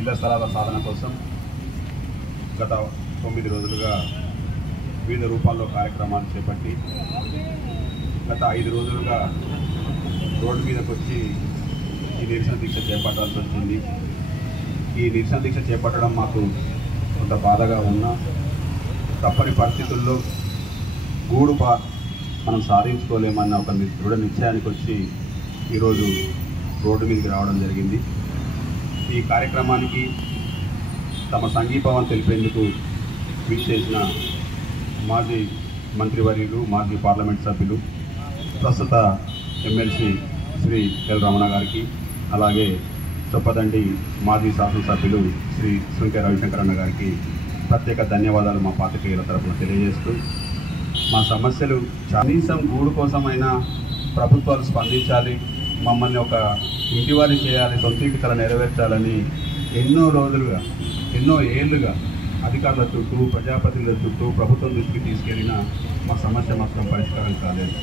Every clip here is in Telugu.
ఇళ్ల స్థలాల సాధన కోసం గత 9 రోజులుగా వివిధ రూపాల్లో కార్యక్రమాలు చేపట్టి గత 5 రోజులుగా రోడ్డు మీదకి వచ్చి ఈ నిరసన దీక్ష చేపట్టాల్సి వచ్చింది. ఈ నిరసన దీక్ష చేపట్టడం మాకు కొంత బాధగా ఉన్నా తప్పని పరిస్థితుల్లో గూడు మనం సాధించుకోలేమన్న ఒక దృఢ నిశ్చయానికి వచ్చి ఈరోజు రోడ్డు మీదకి రావడం జరిగింది. ఈ కార్యక్రమానికి తమ సంఘీభావం తెలిపేందుకు విచ్చేసిన మాజీ మంత్రివర్యులు, మాజీ పార్లమెంట్ సభ్యులు, ప్రస్తుత ఎమ్మెల్సీ శ్రీ ఎల్ రమణ గారికి, అలాగే చొప్పదండి మాజీ శాసనసభ్యులు శ్రీ శృంకే రవిశంకరన్న గారికి ప్రత్యేక ధన్యవాదాలు మా పాత్రికేయుల తరఫున తెలియజేస్తూ, మా సమస్యలు కనీసం గూడు కోసమైనా ప్రభుత్వాలు స్పందించాలి, మమ్మల్ని ఒక ఇంటివారి చేయాలి, సొంతికతలు నెరవేర్చాలని ఎన్నో రోజులుగా, ఎన్నో ఏళ్లుగా అధికారుల చుట్టూ, ప్రజాప్రతినిధుల చుట్టూ ప్రభుత్వం దృష్టికి తీసుకెళ్లిన మా సమస్య మాత్రం పరిష్కారం కాలేదు.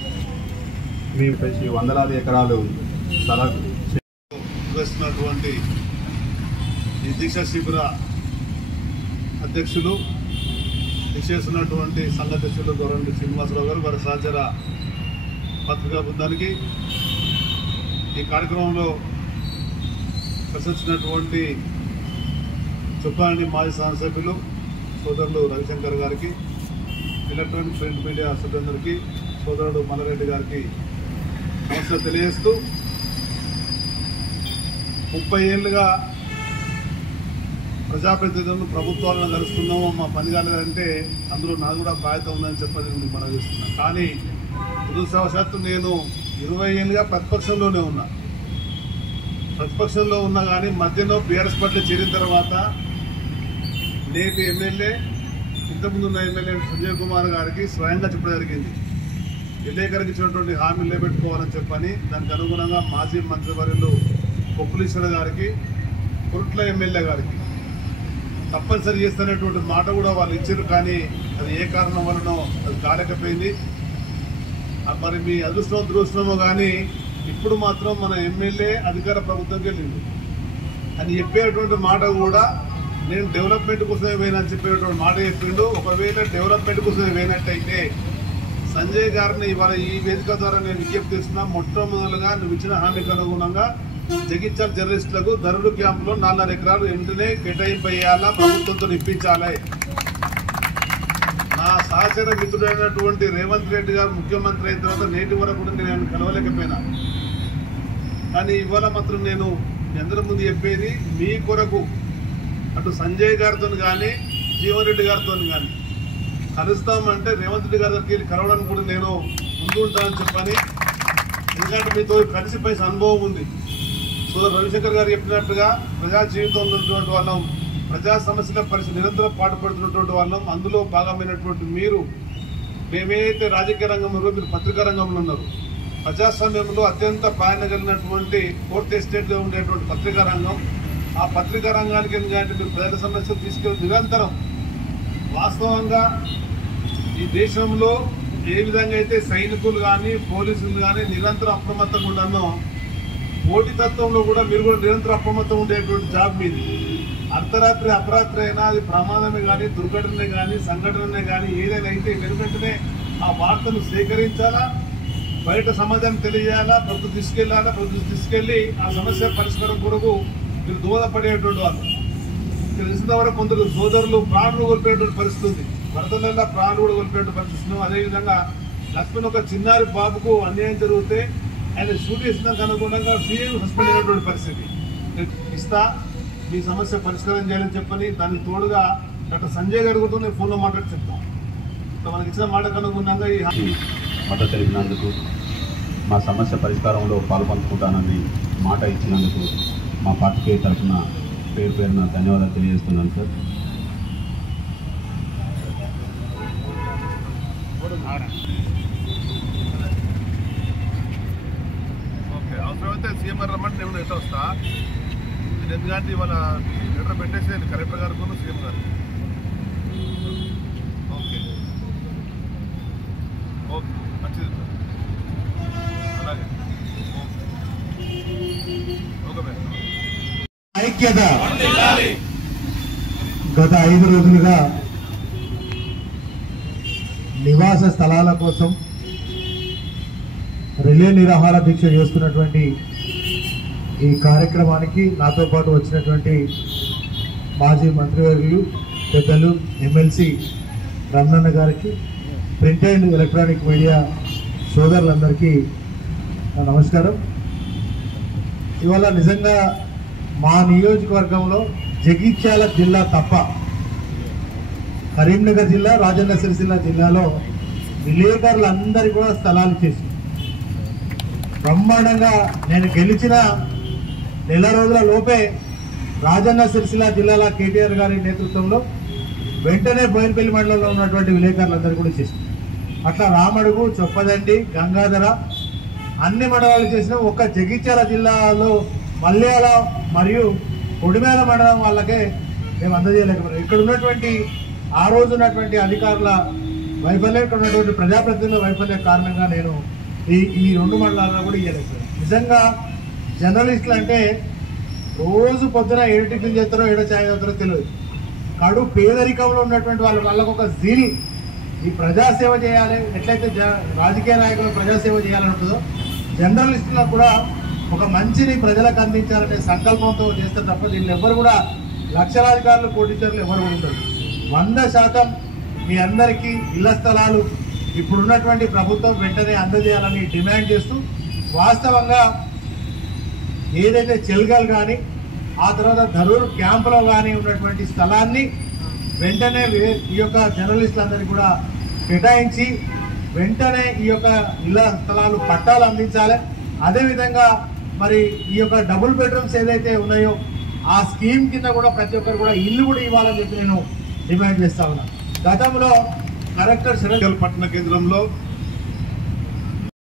మేము పెంచి వందలాది ఎకరాలు స్థలం వేస్తున్నటువంటి ఈ దీక్ష శిబిర అధ్యక్షులు, చేస్తున్నటువంటి సంఘ అధ్యక్షులు గౌరవ శ్రీనివాసరావు గారు, వారి సహచర పత్రికా బృందానికి, ఈ కార్యక్రమంలో ప్రశ్నించినటువంటి చొప్పాని మాజీ శాసనసభ్యులు సోదరులు రవిశంకర్ గారికి, ఎలక్ట్రానిక్ ప్రింట్ మీడియా సభ్యులందరికీ, సోదరుడు మల్లారెడ్డి గారికి నమస్కారం తెలియజేస్తూ, 30 ఏళ్ళుగా ప్రజాప్రతినిధులను ప్రభుత్వాలను కలుస్తున్నాము, మా పని కాలేదంటే అందులో నాకు కూడా బాధ్యత ఉందని చెప్పని మీకు మనం చేస్తున్నాను. కానీ దురదృష్టవశాత్తు నేను 20 ఏళ్ళుగా ప్రతిపక్షంలోనే ఉన్నా. ప్రతిపక్షంలో ఉన్నా కానీ మధ్యలో బీఆర్ఎస్ పార్టీ చేరిన తర్వాత నేటి ఎమ్మెల్యే, ఇంతకుముందు ఉన్న ఎమ్మెల్యే సంజయ్ కుమార్ గారికి స్వయంగా చెప్పడం జరిగింది, విలేకరికి ఇచ్చినటువంటి హామీ నిలబెట్టుకోవాలని చెప్పని. దానికి అనుగుణంగా మాజీ మంత్రివర్యులు పొప్పులీశ్వర గారికి, కురుట్ల ఎమ్మెల్యే గారికి తప్పనిసరి చేస్తున్నటువంటి మాట కూడా వాళ్ళు ఇచ్చారు. కానీ అది ఏ కారణం వలనో అది కాలేకపోయింది. మరి మీ అదృష్టం దురదృష్టమో కానీ ఇప్పుడు మాత్రం మన ఎమ్మెల్యే అధికార ప్రభుత్వంకి వెళ్ళింది అని చెప్పేటువంటి మాట కూడా, నేను డెవలప్మెంట్ కోసమే పోయినా అని చెప్పేటువంటి మాట చెప్పిండు. ఒకవేళ డెవలప్మెంట్ కోసమే పోయినట్టయితే సంజయ్ గారిని ఇవాళ ఈ వేదిక ద్వారా నేను విజ్ఞప్తి చేస్తున్నా, మొట్టమొదలుగా నువ్వు ఇచ్చిన హామీకి అనుగుణంగా జగిత్యాల జర్నలిస్టులకు ధరుడు క్యాంపులో 4.5 ఎకరాలు వెంటనే కేటాయింపు చేయాలా, ప్రభుత్వంతో ఇప్పించాలి. నా సహచర మిత్రుడైనటువంటి రేవంత్ రెడ్డి గారు ముఖ్యమంత్రి అయిన తర్వాత నేటి వరకు కూడా నేను కలవలేకపోయినా. కానీ ఇవాళ మాత్రం నేను అందరి ముందు చెప్పేది, మీ కొరకు అటు సంజయ్ గారితో కానీ జీవన్ రెడ్డి గారితో కానీ కలుస్తామంటే రేవంత్ రెడ్డి గారి దగ్గరికి వెళ్ళి కలవడానికి కూడా నేను ముందు ఉంటానని చెప్పని. ఎందుకంటే మీతో కలిసి పైస అనుభవం ఉంది. సోదరు రవిశంకర్ గారు చెప్పినట్టుగా ప్రజా జీవితంలో ఉన్నటువంటి వాళ్ళం, ప్రజా సమస్యల పరిస్థితి నిరంతరం పాటుపడుతున్నటువంటి వాళ్ళం. అందులో భాగమైనటువంటి మీరు, మేమైతే రాజకీయ రంగంలో, మీరు పత్రికా రంగంలో ఉన్నారు. ప్రజాస్వామ్యంలో అత్యంత ప్రాధాన్యత కలిగినటువంటి 4th ఎస్టేట్గా ఉండేటువంటి పత్రికా రంగం. ఆ పత్రికా రంగానికి ఎందుకంటే మీరు ప్రజల సమస్యలు తీసుకెళ్ళి నిరంతరం, వాస్తవంగా ఈ దేశంలో ఏ విధంగా అయితే సైనికులు కానీ పోలీసులు కానీ నిరంతరం అప్రమత్తంగా ఉండనో, పోటీతత్వంలో కూడా మీరు కూడా నిరంతరం అప్రమత్తం ఉండేటువంటి జాబ్ మీది. అర్ధరాత్రి అపరాత్రి అయినా అది ప్రమాదమే కానీ, దుర్ఘటనే కానీ, సంఘటననే కానీ ఏదైనా అయితే వెనుకంటనే ఆ వార్తను సేకరించాలా, బయట సమాజాన్ని తెలియజేయాలా, ప్రభుత్వం తీసుకెళ్లాలా, ప్రభుత్వం తీసుకెళ్లి ఆ సమస్య పరిష్కారం కొరకు మీరు దోహదపడేటువంటి వాళ్ళు. తెలిసిన వరకు కొందరు సోదరులు ప్రాణులు కోల్పోయేటువంటి పరిస్థితి ఉంది. వరదల ప్రాణులు కూడా కోల్పోయేటువంటి పరిస్థితి. అదేవిధంగా లక్ష్మణ్ ఒక చిన్నారి బాబుకు అన్యాయం జరిగితే ఆయన షూట్ చేసినందుకు అనుగుణంగా సీఎం సస్పెండ్ అయినటువంటి పరిస్థితి. ఇస్తా, మీ సమస్య పరిష్కారం చేయాలని చెప్పని. దానికి తోడుగా డాక్టర్ సంజయ్ గారు కూడా నేను ఫోన్లో మాట్లాడి చెప్తాను. మనకి ఇచ్చిన మాటకు అనుగుణంగా ఈ మద్దతు తెలిపినందుకు, మా సమస్య పరిష్కారంలో పాల్పంచుకుంటానని మాట ఇచ్చినందుకు మా పార్టీకి తరఫున పేరు పేరున ధన్యవాదాలు తెలియజేస్తున్నాను సార్. ఓకే, అవసరమైతే సీఎం గారు రమ్మంటే నేను ఎట్లా వస్తా. నేను ఎందుకంటే ఇవాళ లెటర్ పెట్టేసి కలెక్టర్ గారు సీఎం గారు. ఓకే ఓకే, మంచిది సార్. అలాగే ఓకే. ఐక్యత. గత 5 రోజులుగా నివాస స్థలాల కోసం రిలే నిరాహార దీక్ష చేస్తున్నటువంటి ఈ కార్యక్రమానికి నాతో పాటు వచ్చినటువంటి మాజీ మంత్రివర్యులు పెద్దలు ఎమ్మెల్సీ రమణన్న గారికి, ప్రింట్ అండ్ ఎలక్ట్రానిక్ మీడియా సోదరులందరికీ నా నమస్కారం. ఇవాళ నిజంగా మా నియోజకవర్గంలో జగిత్యాల జిల్లా తప్ప కరీంనగర్ జిల్లా, రాజన్న సిరిసిల్ల జిల్లాలో విలేకరులందరికీ కూడా స్థలాలు ఇచ్చేసి బ్రహ్మాండంగా నేను గెలిచిన నెల రోజుల లోపే రాజన్న సిరిసిల్ల జిల్లాల కేటీఆర్ గారి నేతృత్వంలో వెంటనే బోయినపల్లి మండలంలో ఉన్నటువంటి విలేకరులందరూ కూడా చేసింది. అట్లా రామడుగు, చొప్పదండి, గంగాధర అన్ని మండలాలు చేసిన ఒక్క జగిత్యాల జిల్లాలో మల్యాల మరియు కొడిమేల మండలం వాళ్ళకే మేము అందజేయలేకపోయాం. ఇక్కడ ఉన్నటువంటి ఆ రోజు ఉన్నటువంటి అధికారుల వైఫల్యం, ఇక్కడ ఉన్నటువంటి ప్రజాప్రతినిధుల వైఫల్యం కారణంగా నేను ఈ 2 మండలాల్లో కూడా ఇవ్వలేకపోయాను. నిజంగా జర్నలిస్టులు అంటే రోజు పొద్దున 7 టిఫిన్ చేస్తారో 7 ఛాయ్ తాగుతారో తెలియదు. కడు పేదరికంలో ఉన్నటువంటి వాళ్ళకు ఒక జీని ఈ ప్రజాసేవ చేయాలి, ఎట్లయితే రాజకీయ నాయకులు ప్రజాసేవ చేయాలంటుందో జర్నలిస్టులకు కూడా ఒక మంచిని ప్రజలకు అందించాలనే సంకల్పంతో చేస్తే తప్ప దీన్ని ఎవరు కూడా లక్షలాధికారులు, కోటీశ్వరులు ఎవరు కూడా ఉంటారు. 100% మీ అందరికీ ఇళ్ల స్థలాలు ఇప్పుడున్నటువంటి ప్రభుత్వం వెంటనే అందజేయాలని డిమాండ్ చేస్తూ, వాస్తవంగా ఏదైతే చెల్గల్ కానీ ఆ తర్వాత ధరూర్ క్యాంపులో కానీ ఉన్నటువంటి స్థలాన్ని వెంటనే ఈ యొక్క జర్నలిస్టులందరికీ కూడా కేటాయించి వెంటనే ఈ యొక్క ఇళ్ల స్థలాలు పట్టాలు అందించాలి. అదేవిధంగా మరి ఈ యొక్క డబుల్ బెడ్రూమ్స్ ఏదైతే ఉన్నాయో ఆ స్కీమ్ కింద కూడా ప్రతి ఒక్కరు కూడా ఇల్లు కూడా ఇవ్వాలని చెప్పి నేను డిమాండ్ చేస్తా ఉన్నా. గతంలో కలెక్టర్ పట్టణ కేంద్రంలో